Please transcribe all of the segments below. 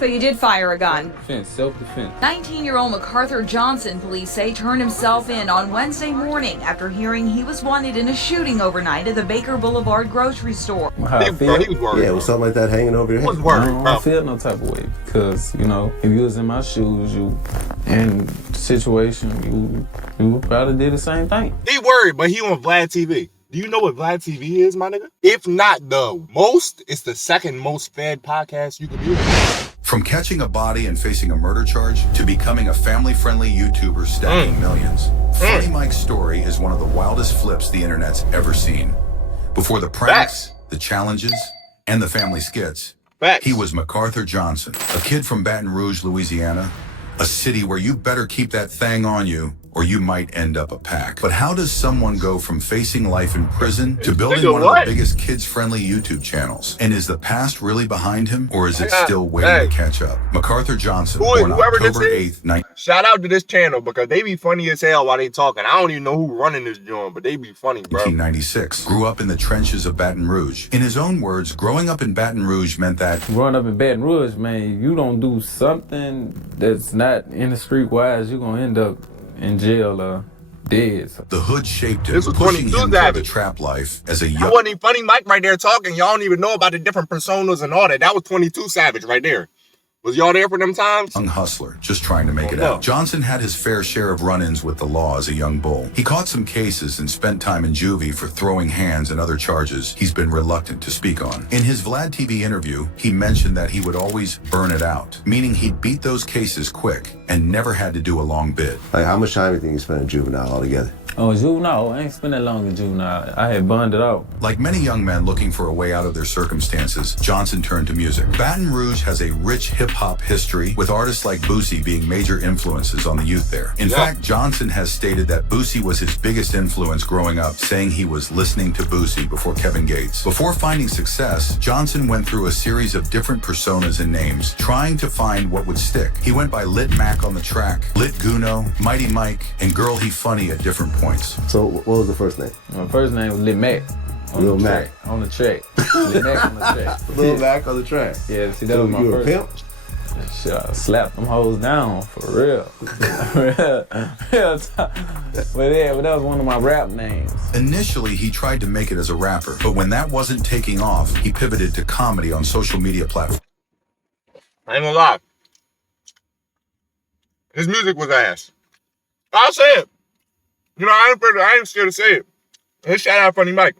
So you did fire a gun? Self-defense. 19-year-old MacArthur Johnson, police say, turned himself in on Wednesday morning after hearing he was wanted in a shooting overnight at the Baker Boulevard grocery store. How I feel? Yeah, with something like that hanging over your head. I don't feel no type of way because, you know, if you was in my shoes, you in the situation, you probably did the same thing. He worried, but he on Vlad TV. Do you know what Vlad TV is, my nigga? If not the most, it's the second most fed podcast you can do. From catching a body and facing a murder charge to becoming a family-friendly YouTuber stacking millions, FunnyMike's story is one of the wildest flips the internet's ever seen. Before the pranks, the challenges, and the family skits, he was MacArthur Johnson, a kid from Baton Rouge, Louisiana, a city where you better keep that thing on you or you might end up a pack. But how does someone go from facing life in prison to building one of the biggest kids-friendly YouTube channels? And is the past really behind him, or is it still waiting to catch up? MacArthur Johnson, born October 8th, Shout out to this channel because they be funny as hell while they talking. I don't even know who running this joint, but they be funny, bro. 1996, grew up in the trenches of Baton Rouge. In his own words, growing up in Baton Rouge meant that... Growing up in Baton Rouge, man, you don't do something that's not in the street-wise, you're gonna end up in jail or dead. The hood shaped him, pushing him toward the trap life as a young... That wasn't even FunnyMike right there talking. Y'all don't even know about the different personas and all that. That was 22 Savage right there. Was y'all there for them times? Young hustler, just trying to make it out. Johnson had his fair share of run-ins with the law as a young bull. He caught some cases and spent time in juvie for throwing hands and other charges he's been reluctant to speak on. In his Vlad TV interview, he mentioned that he would always burn it out, meaning he'd beat those cases quick and never had to do a long bid. Like, how much time do you think you spent in juvenile altogether? Oh, juvenile? I ain't spent that long in juvenile. I had burned it out. Like many young men looking for a way out of their circumstances, Johnson turned to music. Baton Rouge has a rich hip-hop history, with artists like Boosie being major influences on the youth there. In fact, Johnson has stated that Boosie was his biggest influence growing up, saying he was listening to Boosie before Kevin Gates. Before finding success, Johnson went through a series of different personas and names, trying to find what would stick. He went by Lit Mac on the track, Lit Guno, Mighty Mike, and Girl He Funny at different points. So what was the first name? My first name was Lil Mac. Lil Mac. On the track. Lil Mac on the track. Lil Mac on the track. Yeah, see, that was my first. Pimp? Shit, I slapped them hoes down, for real. Real talk. But that was one of my rap names. Initially, he tried to make it as a rapper, but when that wasn't taking off, he pivoted to comedy on social media platforms. I ain't gonna lie. His music was ass. I'll say it. You know, I ain't scared to say it. Let's shout out FunnyMike.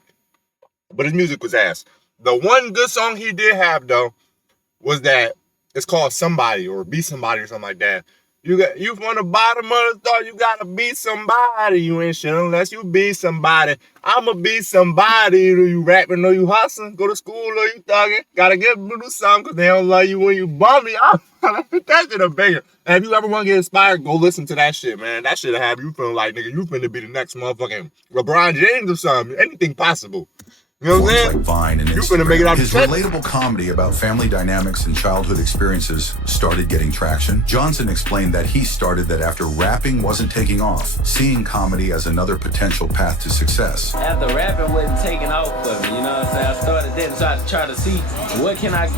But his music was ass. The one good song he did have, though, was that it's called Somebody or Be Somebody or something like that. You from the bottom of the start, you gotta be somebody. You ain't shit unless you be somebody. I'ma be somebody. Do you rapping or you hustling? Go to school or you thugging? Gotta get do something because they don't love you when you bummy. That shit a banger. And if you ever want to get inspired, go listen to that shit, man. That shit'll have you feeling like, nigga, you finna be the next motherfucking LeBron James or something. Anything possible. You know what I'm saying? Like Vine and Instagram. His relatable comedy about family dynamics and childhood experiences started getting traction. Johnson explained that he started that after rapping wasn't taking off, seeing comedy as another potential path to success. After rapping wasn't taking off for me, you know what I'm saying? I started then to try to see what can I,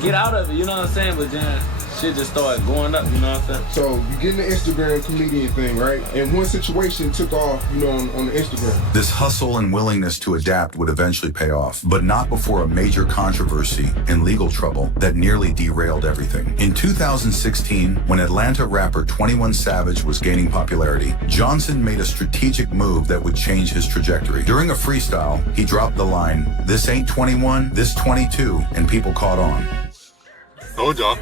get out of it, you know what I'm saying? But then shit just started going up, you know what I'm saying? So you get in the Instagram comedian thing, right? And one situation took off, on the Instagram. This hustle and willingness to adapt would eventually pay off, but not before a major controversy and legal trouble that nearly derailed everything. In 2016, when Atlanta rapper 21 Savage was gaining popularity, Johnson made a strategic move that would change his trajectory. During a freestyle, he dropped the line, "This ain't 21, this 22," and people caught on. Told y'all.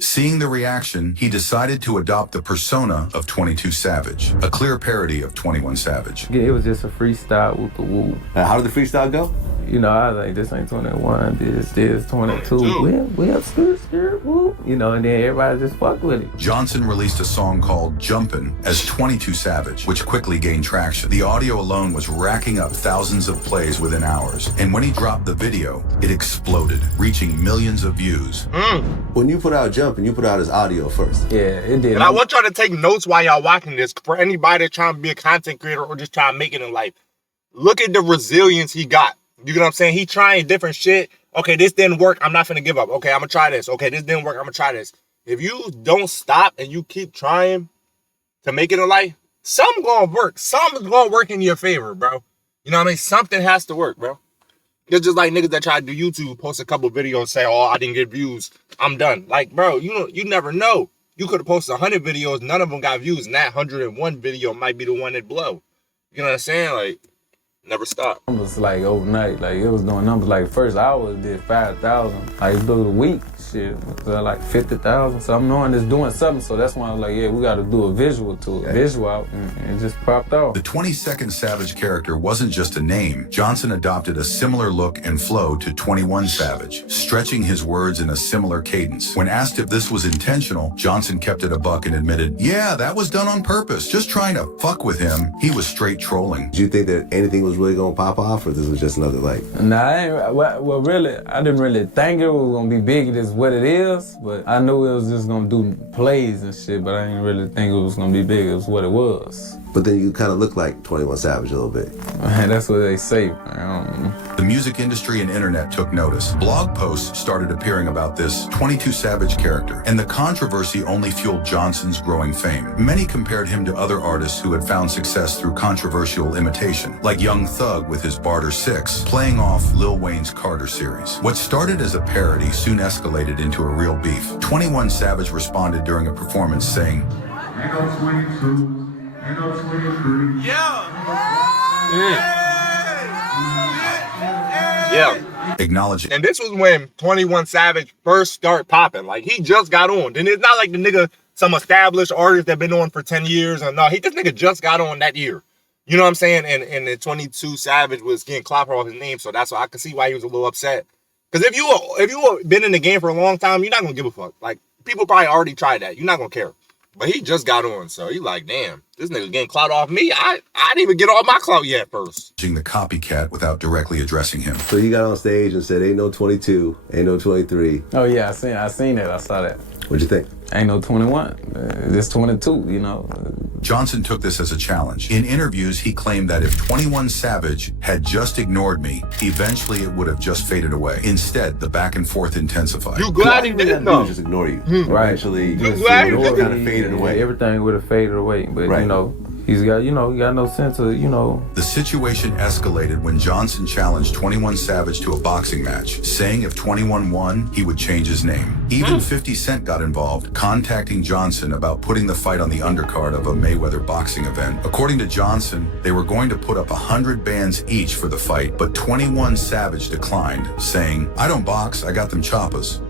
Seeing the reaction, he decided to adopt the persona of 22 Savage, a clear parody of 21 Savage. Yeah, it was just a freestyle with the woo. How did the freestyle go? I was like, this ain't 21, this 22. Well, skirt, woo. And then everybody just fucked with it. Johnson released a song called Jumpin' as 22 Savage, which quickly gained traction. The audio alone was racking up thousands of plays within hours. And when he dropped the video, it exploded, reaching millions of views. When you put out Jumpin', you put out his audio first. Yeah, it did. And I want y'all to take notes while y'all watching this. For anybody that's trying to be a content creator or just trying to make it in life, look at the resilience he got. You get what I'm saying? He trying different shit. Okay, this didn't work. I'm not finna give up. Okay, I'm gonna try this. Okay, this didn't work. I'm gonna try this. If you don't stop and you keep trying to make it in life, something's gonna work. Something's gonna work in your favor, bro. You know what I mean? Something has to work, bro. It's just like niggas that try to do YouTube, post a couple videos, say, oh, I didn't get views, I'm done. Like, bro, you never know. You could have posted 100 videos, none of them got views, and that 101 video might be the one that blow. You know what I'm saying? Like, never stop. It was like overnight, like it was doing numbers. Like first hour did 5,000. Like through the week, shit, it was like 50,000. So I'm knowing it's doing something. So that's why I was like, yeah, we got to do a visual to it, visual out, and it just popped off. The 22nd Savage character wasn't just a name. Johnson adopted a similar look and flow to 21 Savage, stretching his words in a similar cadence. When asked if this was intentional, Johnson kept it a buck and admitted, yeah, that was done on purpose. Just trying to fuck with him. He was straight trolling. Did you think that anything was really gonna pop off, or this was just another like? Nah, well, really, I didn't really think it was gonna be big as what it is, but I knew it was just gonna do plays and shit, but I didn't really think it was gonna be big as what it was. But then you kind of look like 21 Savage a little bit. Man, that's what they say, man. The music industry and internet took notice. Blog posts started appearing about this 22 Savage character, and the controversy only fueled Johnson's growing fame. Many compared him to other artists who had found success through controversial imitation, like Young Thug with his Barter 6, playing off Lil Wayne's Carter series. What started as a parody soon escalated into a real beef. 21 Savage responded during a performance saying, Ain't no 22. Ain't no 23. Yeah. acknowledging. And this was when 21 Savage first started popping. Like, he just got on. And it's not like the nigga, some established artist that been on for 10 years. And no, this nigga just got on that year. You know what I'm saying? And the 22 Savage was getting clapper off his name. So that's why I could see why he was a little upset. Because if you been in the game for a long time, you're not going to give a fuck. Like, people probably already tried that. You're not going to care. But he just got on, so he like, damn, this nigga getting clout off me. I didn't even get all my clout yet first. The copycat without directly addressing him. So you got on stage and said, ain't no 22, ain't no 23. Oh yeah, I seen that. I saw that. What'd you think? Ain't no 21. This 22, you know. Johnson took this as a challenge. In interviews, he claimed that if 21 Savage had just ignored me, eventually it would have just faded away. Instead, the back and forth intensified. You glad he didn't know? Just ignore you. Right. Eventually, You glad he didn't? kind of faded away. Everything would have faded away, but Right. you know, he got no sense of, you know. The situation escalated when Johnson challenged 21 Savage to a boxing match, saying if 21 won, he would change his name. Even 50 Cent got involved, contacting Johnson about putting the fight on the undercard of a Mayweather boxing event. According to Johnson, they were going to put up 100 bands each for the fight, but 21 Savage declined, saying, I don't box, I got them choppers.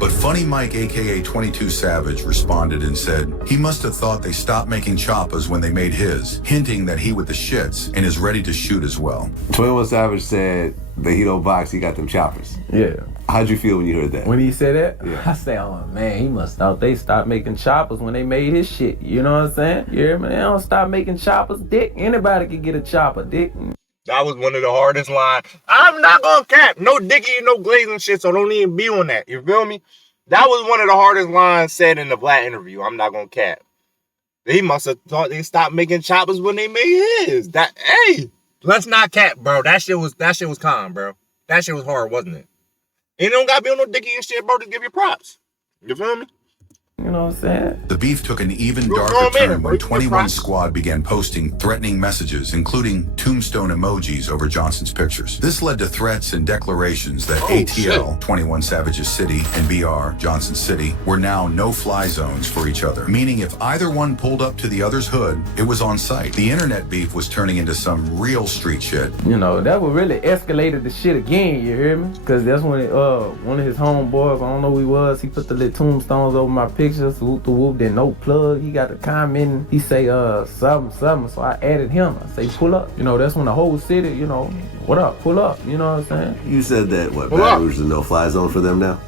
But FunnyMike, aka 22 Savage, responded and said he must have thought they stopped making choppas when they made his, hinting that he with the shits and is ready to shoot as well. 21 Savage said that he don't box, he got them choppers. Yeah. How'd you feel when you heard that? When he said that, Yeah. I said, oh man, he must thought they stopped making choppers when they made his shit. You know what I'm saying? You hear me? They don't stop making choppers, dick. Anybody can get a chopper, dick. That was one of the hardest lines. I'm not gonna cap. No dicky and no glazing shit, so don't even be on that. You feel me? That was one of the hardest lines said in the Black interview. I'm not gonna cap. He must have thought they stopped making choppers when they made his. Hey, let's not cap, bro. That shit was calm, bro. That shit was hard, wasn't it? And it don't gotta be on no dicky and shit, bro. Just give you props. You feel me? You know what I'm saying? The beef took an even You're a darker grown man, turn bro. when You 21 cry. Squad began posting threatening messages, including tombstone emojis over Johnson's pictures. This led to threats and declarations that ATL, 21 Savage's city, and BR, Johnson City, were now no-fly zones for each other, meaning if either one pulled up to the other's hood, it was on site. The internet beef was turning into some real street shit. You know, that would really escalated the shit again, you hear me? Because that's when one of his homeboys, I don't know who he was, he put the little tombstones over my pictures, whoop the whoop, then no plug. He got the comment, he say something, so I added him. I say pull up. You know, that's when the whole city, you know, what up, pull up, you know what I'm saying? You said that, what, Pull up. Baton Rouge is a no-fly zone for them now?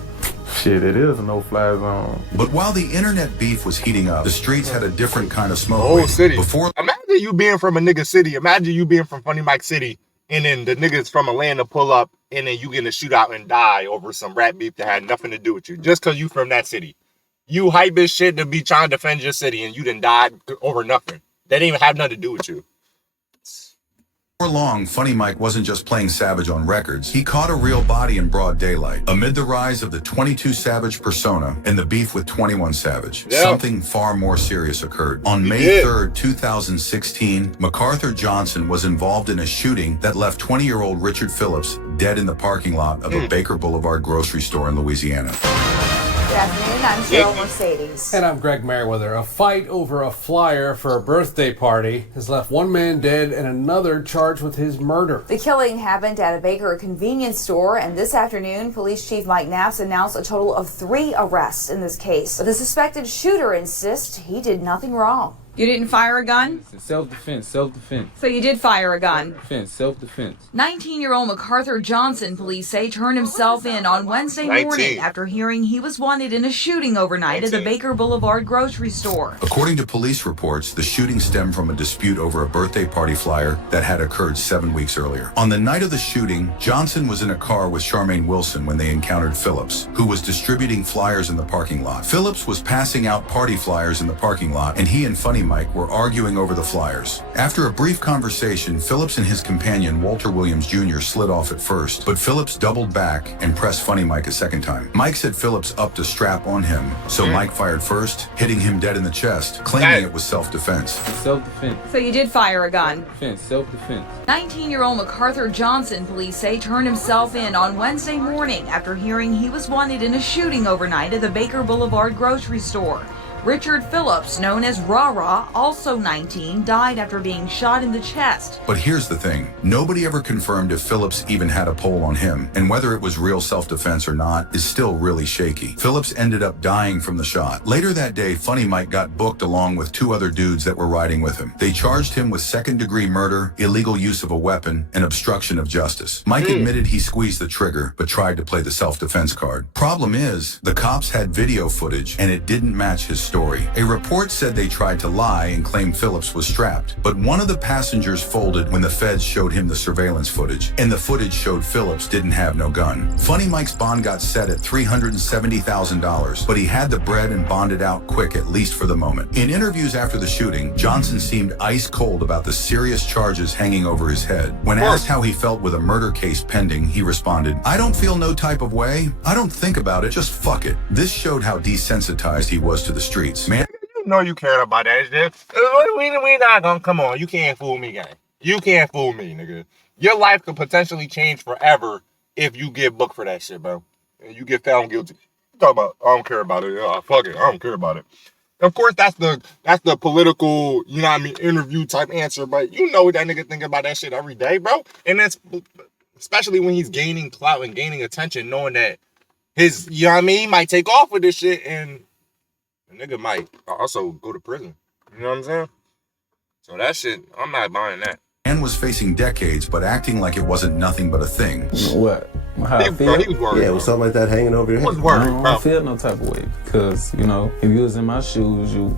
Shit, it is a no-fly zone. But while the internet beef was heating up, the streets had a different kind of smoke. The whole waiting. city. Before Imagine you being from a nigga city. Imagine you being from FunnyMike City, and then the niggas from Atlanta pull up, and then you get in a shootout and die over some rap beef that had nothing to do with you, just because you from that city. You hype as shit to be trying to defend your city and you done died over nothing. That didn't even have nothing to do with you. For long, FunnyMike wasn't just playing Savage on records. He caught a real body in broad daylight. Amid the rise of the 22 Savage persona and the beef with 21 Savage, something far more serious occurred. On May 3rd, 2016, MacArthur Johnson was involved in a shooting that left 20-year-old Richard Phillips dead in the parking lot of a Baker Boulevard grocery store in Louisiana. Good afternoon, I'm Cheryl Mercedes. And I'm Greg Merriweather. A fight over a flyer for a birthday party has left one man dead and another charged with his murder. The killing happened at a Baker convenience store, and this afternoon, Police Chief Mike Knapp's announced a total of 3 arrests in this case. But the suspected shooter insists he did nothing wrong. You didn't fire a gun? Self-defense, self-defense. So you did fire a gun? Self-defense. 19-year-old MacArthur Johnson, police say, turned himself in on Wednesday morning after hearing he was wanted in a shooting overnight at the Baker Boulevard grocery store. According to police reports, the shooting stemmed from a dispute over a birthday party flyer that had occurred 7 weeks earlier. On the night of the shooting, Johnson was in a car with Charmaine Wilson when they encountered Phillips, who was distributing flyers in the parking lot. Phillips was passing out party flyers in the parking lot, and he and FunnyMike were arguing over the flyers. After a brief conversation, Phillips and his companion, Walter Williams Jr., slid off at first, but Phillips doubled back and pressed FunnyMike a second time. Mike said Phillips upped a strap on him, so Mike fired first, hitting him dead in the chest, claiming it was self-defense. Self-defense. So you did fire a gun? Self-defense. 19-year-old MacArthur Johnson, police say, turned himself in on Wednesday morning after hearing he was wanted in a shooting overnight at the Baker Boulevard grocery store. Richard Phillips, known as Rah-Rah, also 19, died after being shot in the chest. But here's the thing. Nobody ever confirmed if Phillips even had a pole on him, and whether it was real self-defense or not is still really shaky. Phillips ended up dying from the shot. Later that day, FunnyMike got booked along with 2 other dudes that were riding with him. They charged him with second-degree murder, illegal use of a weapon, and obstruction of justice. Mike admitted he squeezed the trigger, but tried to play the self-defense card. Problem is, the cops had video footage, and it didn't match his story. A report said they tried to lie and claim Phillips was strapped, but one of the passengers folded when the feds showed him the surveillance footage, and the footage showed Phillips didn't have no gun. FunnyMike's bond got set at $370,000, but he had the bread and bonded out quick, at least for the moment. In interviews after the shooting, Johnson seemed ice cold about the serious charges hanging over his head. When asked how he felt with a murder case pending, he responded, "I don't feel no type of way. I don't think about it, just fuck it." This showed how desensitized he was to the streets. Man, you know you care about that shit. We not gonna, come on, you can't fool me, gang. You can't fool me, nigga. Your life could potentially change forever if you get booked for that shit, bro. And you get found guilty. You talk about, I don't care about it. Fuck it, I don't care about it. Of course, that's the political, you know what I mean, interview type answer, but you know what that nigga think about that shit every day, bro. And that's especially when he's gaining clout and gaining attention, knowing that his, you know what I mean, he might take off with this shit and the nigga might also go to prison. You know what I'm saying? So that shit, I'm not buying that. Man was facing decades, but acting like it wasn't nothing but a thing. What? How I feel? He was worried. Yeah, with something like that hanging over your head. He was worried, I don't feel no type of way because, you know, if you was in my shoes, you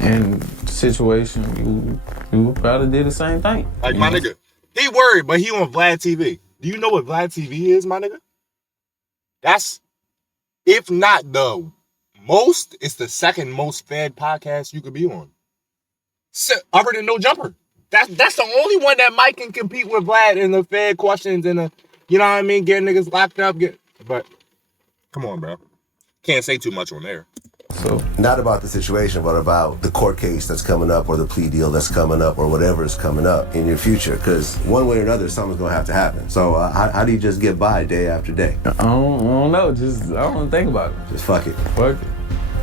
in the situation, you would probably did the same thing. Like my nigga, he worried, but he on Vlad TV. Do you know what Vlad TV is, my nigga? That's, if not the most, it's the second most fed podcast you could be on. Other than No Jumper. That's the only one that Mike can compete with Vlad in the fed questions and the, you know what I mean, getting niggas locked up. But come on, bro. Can't say too much on there. So not about the situation, but about the court case that's coming up or the plea deal that's coming up or whatever is coming up in your future. Because one way or another, something's going to have to happen. So how do you just get by day after day? I don't know. I don't think about it. Just fuck it. Fuck it.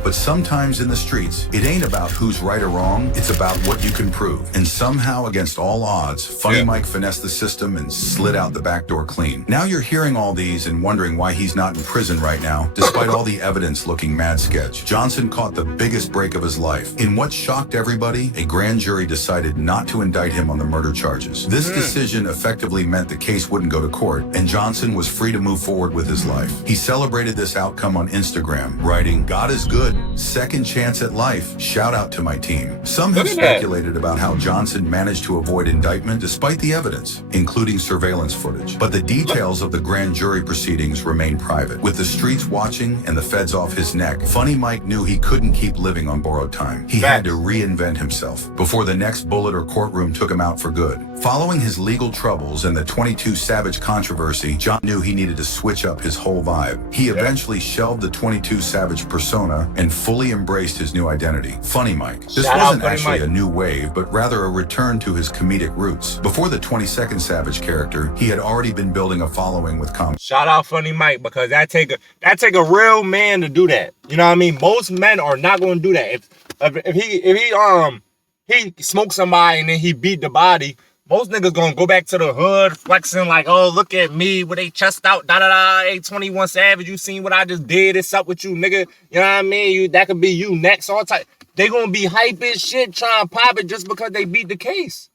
But sometimes in the streets, it ain't about who's right or wrong, it's about what you can prove. And somehow, against all odds, FunnyMike finessed the system and slid out the back door clean. Now you're hearing all these and wondering why he's not in prison right now, despite all the evidence looking mad sketch. Johnson caught the biggest break of his life. In what shocked everybody, a grand jury decided not to indict him on the murder charges. This decision effectively meant the case wouldn't go to court, and Johnson was free to move forward with his life. He celebrated this outcome on Instagram, writing, "God is good. good. Second chance at life. Shout out to my team. Some have Look at that. speculated about how Johnson managed to avoid indictment despite the evidence, including surveillance footage. But the details of the grand jury proceedings remain private. With the streets watching and the feds off his neck, FunnyMike knew he couldn't keep living on borrowed time. He had to reinvent himself before the next bullet or courtroom took him out for good. Following his legal troubles and the 22 Savage controversy, John knew he needed to switch up his whole vibe. He eventually shelved the 22 Savage persona and fully embraced his new identity, FunnyMike. This wasn't actually a new wave, but rather a return to his comedic roots. Before the 22nd Savage character, he had already been building a following with comedy. Shout out FunnyMike, because that take a real man to do that. You know what I mean? Most men are not going to do that. If he smoked somebody and then he beat the body, most niggas gonna go back to the hood flexing like, oh, look at me with they chest out, hey, 21 Savage, you seen what I just did? It's up with you, nigga. You know what I mean? That could be you next. All type. They gonna be hype as shit trying to pop it just because they beat the case.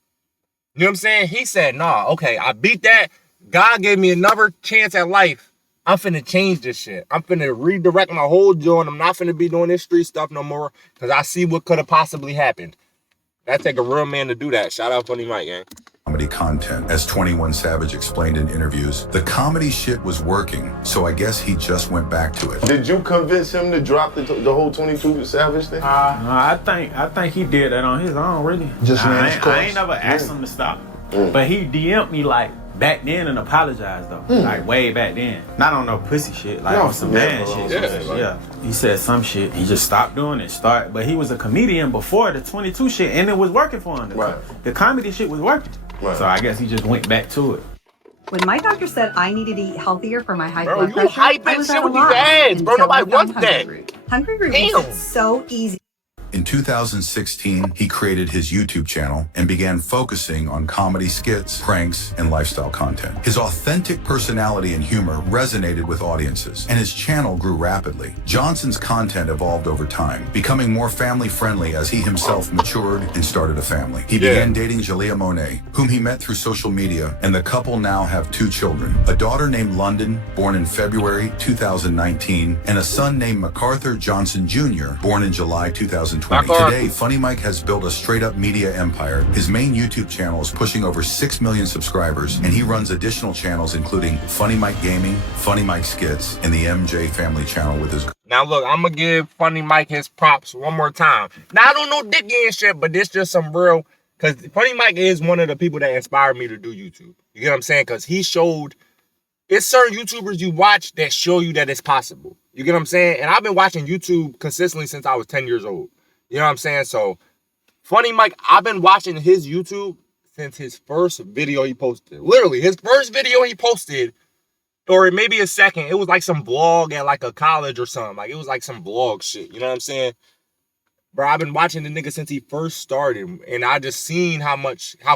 You know what I'm saying? He said, nah, okay, I beat that. God gave me another chance at life. I'm finna change this shit. I'm finna redirect my whole joint. I'm not finna be doing this street stuff no more because I see what could have possibly happened. That take a real man to do that. Shout out FunnyMike, gang. Comedy content. As 21 Savage explained in interviews, the comedy shit was working, so I guess he just went back to it. Did you convince him to drop the whole 22 Savage thing? I think he did that on his own, really. I ain't never asked him to stop. But he DM'd me like back then and apologized though. Like way back then. Not on no pussy shit, like on some man shit. Yeah. He said some shit. He just stopped doing it. But he was a comedian before the 22 shit and it was working for him. The comedy shit was working. So I guess he just went back to it. When my doctor said I needed to eat healthier for my high Bro, blood pressure, I was shit at a with these loss ads, bro. until I Nobody found wants that. Hungry Root makes it so easy. In 2016, he created his YouTube channel and began focusing on comedy skits, pranks, and lifestyle content. His authentic personality and humor resonated with audiences, and his channel grew rapidly. Johnson's content evolved over time, becoming more family-friendly as he himself matured and started a family. He began dating Jalea Monet, whom he met through social media, and the couple now have 2 children, a daughter named London, born in February 2019, and a son named MacArthur Johnson Jr., born in July 2020. Today, FunnyMike has built a straight-up media empire. His main YouTube channel is pushing over 6 million subscribers, and he runs additional channels including FunnyMike Gaming, FunnyMike Skits, and the MJ Family channel with his... Now look, I'm gonna give FunnyMike his props one more time. Now I don't know Dicky and shit, but this just some real, because FunnyMike is one of the people that inspired me to do YouTube. You get what I'm saying? Because he showed, it's certain YouTubers you watch that show you that it's possible. You get what I'm saying? And I've been watching YouTube consistently since I was 10 years old. You know what I'm saying? So, FunnyMike, I've been watching his YouTube since his first video he posted. Literally, his first video he posted, or maybe his second, it was like some vlog at like a college or something. Like, it was like some vlog shit. You know what I'm saying? Bro, I've been watching the nigga since he first started. And I just seen how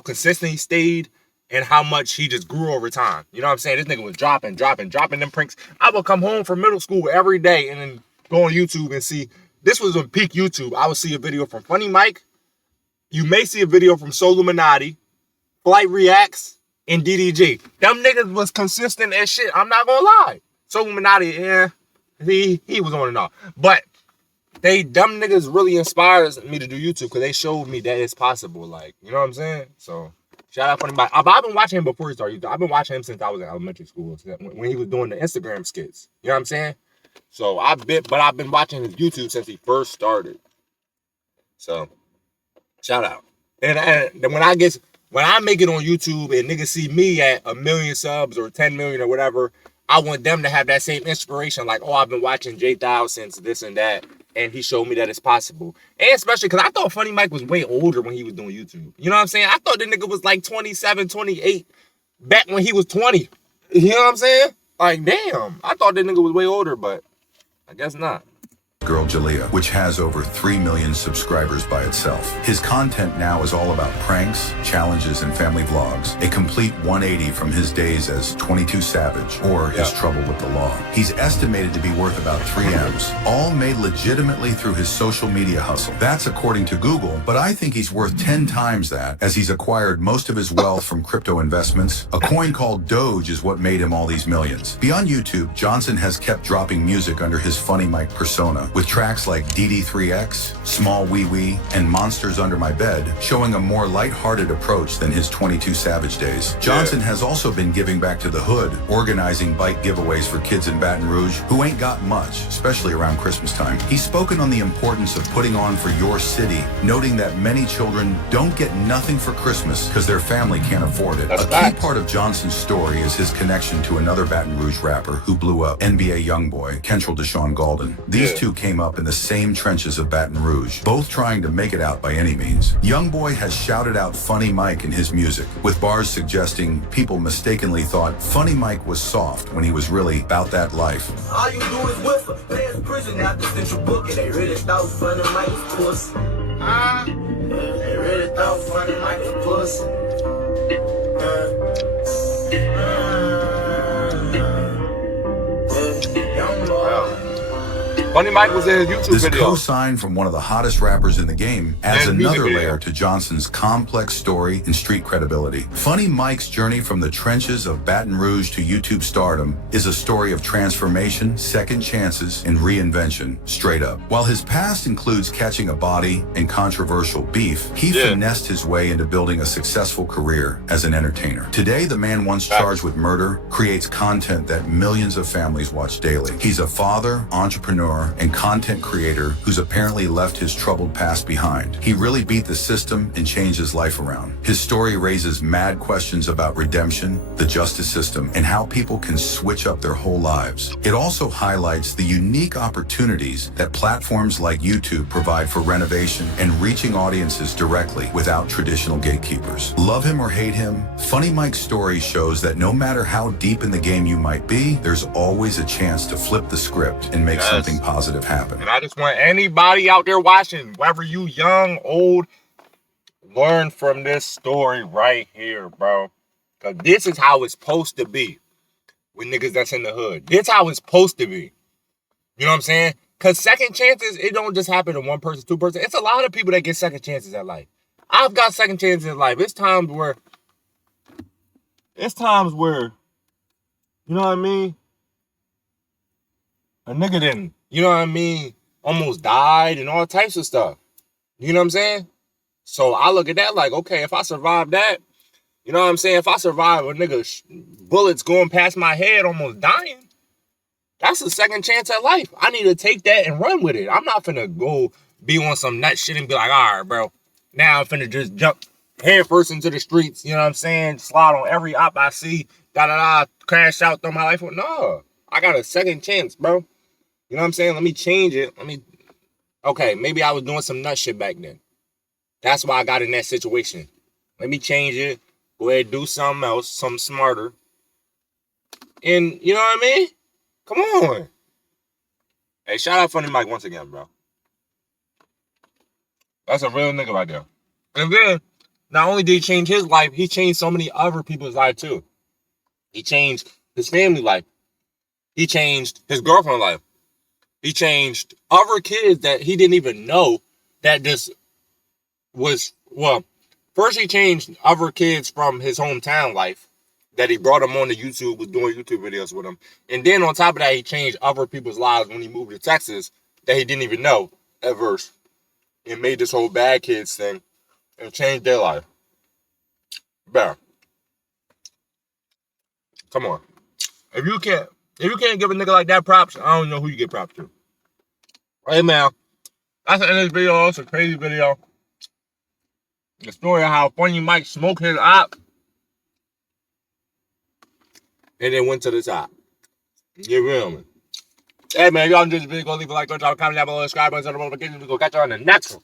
consistent he stayed and how much he just grew over time. You know what I'm saying? This nigga was dropping them pranks. I would come home from middle school every day and then go on YouTube and see. This was on peak YouTube. I would see a video from FunnyMike. You may see a video from Soluminati, Flight Reacts, and DDG. Them niggas was consistent as shit. I'm not gonna lie. Soluminati, yeah, he was on and off. But them niggas really inspires me to do YouTube because they showed me that it's possible. Like, you know what I'm saying? So shout out FunnyMike. I've been watching him before he started YouTube. I've been watching him since I was in elementary school, when he was doing the Instagram skits. You know what I'm saying? So I've been watching his YouTube since he first started. So shout out. And when I make it on YouTube and niggas see me at 1 million subs or 10 million or whatever, I want them to have that same inspiration. Like, oh, I've been watching JayThou since this and that, and he showed me that it's possible. And especially because I thought FunnyMike was way older when he was doing YouTube. You know what I'm saying? I thought the nigga was like 27, 28 back when he was 20. You know what I'm saying? Like, damn. I thought that nigga was way older, but I guess not. Girl Jalea, which has over 3 million subscribers by itself. His content now is all about pranks, challenges, and family vlogs. A complete 180 from his days as 22 Savage or his trouble with the law. He's estimated to be worth about 3 M's, all made legitimately through his social media hustle. That's according to Google, but I think he's worth 10 times that, as he's acquired most of his wealth from crypto investments. A coin called Doge is what made him all these millions. Beyond YouTube, Johnson has kept dropping music under his FunnyMike persona. genre, with tracks like DD3X, Small Wee Wee, and Monsters Under My Bed showing a more lighthearted approach than his 22 Savage days. Johnson has also been giving back to the hood, organizing bike giveaways for kids in Baton Rouge who ain't got much, especially around Christmas time. He's spoken on the importance of putting on for your city, noting that many children don't get nothing for Christmas because their family can't afford it. A key part of Johnson's story is his connection to another Baton Rouge rapper who blew up, NBA YoungBoy, Kentrell Deshaun Galden. These two came up in the same trenches of Baton Rouge, both trying to make it out by any means. YoungBoy has shouted out FunnyMike in his music, with bars suggesting people mistakenly thought FunnyMike was soft when he was really about that life. All you do is whistle, players prison out the central book, and they really thought FunnyMike was pussy. They really thought FunnyMike was pussy. FunnyMike was in his YouTube this video. co-sign from one of the hottest rappers in the game adds another layer to Johnson's complex story and street credibility. FunnyMike's journey from the trenches of Baton Rouge to YouTube stardom is a story of transformation, second chances, and reinvention, straight up. While his past includes catching a body and controversial beef, he finessed his way into building a successful career as an entertainer. Today, the man once charged with murder creates content that millions of families watch daily. He's a father, entrepreneur, and content creator who's apparently left his troubled past behind. He really beat the system and changed his life around. His story raises mad questions about redemption, the justice system, and how people can switch up their whole lives. It also highlights the unique opportunities that platforms like YouTube provide for renovation and reaching audiences directly without traditional gatekeepers. Love him or hate him, FunnyMike's story shows that no matter how deep in the game you might be, there's always a chance to flip the script and make something positive happen. And I just want anybody out there watching, whether you young, old, learn from this story right here, bro. Because this is how it's supposed to be with niggas that's in the hood. This how it's supposed to be. You know what I'm saying? Because second chances, it don't just happen to one person, two person. It's a lot of people that get second chances at life. I've got second chances in life. It's times where, you know what I mean? A nigga didn't, you know what I mean, almost died and all types of stuff. You know what I'm saying? So I look at that like, okay, if I survive that, you know what I'm saying? If I survive a nigga bullets going past my head almost dying, that's a second chance at life. I need to take that and run with it. I'm not finna go be on some nut shit and be like, all right, bro, now I'm finna just jump head first into the streets, you know what I'm saying? Slide on every op I see, crash out, throw my life on. No, I got a second chance, bro. You know what I'm saying? Let me change it. Okay, maybe I was doing some nut shit back then. That's why I got in that situation. Let me change it. Go ahead and do something else, something smarter. And, you know what I mean? Come on. Hey, shout out FunnyMike once again, bro. That's a real nigga right there. And then, not only did he change his life, he changed so many other people's life too. He changed his family life. He changed his girlfriend's life. He changed other kids that he didn't even know that this was, well, first he changed other kids from his hometown life that he brought them on to YouTube, was doing YouTube videos with them. And then on top of that, he changed other people's lives when he moved to Texas that he didn't even know at first. And made this whole bad kids thing and changed their life. Better. Come on. If you can't give a nigga like that props, I don't know who you get props to. Hey, man. That's the end of this video. It's a crazy video. The story of how FunnyMike smoked his op and then went to the top. You feel me? Hey, man, y'all enjoyed this video. Go leave a like, go drop a comment down below, subscribe, and turn on notifications. We're going to catch you on the next one.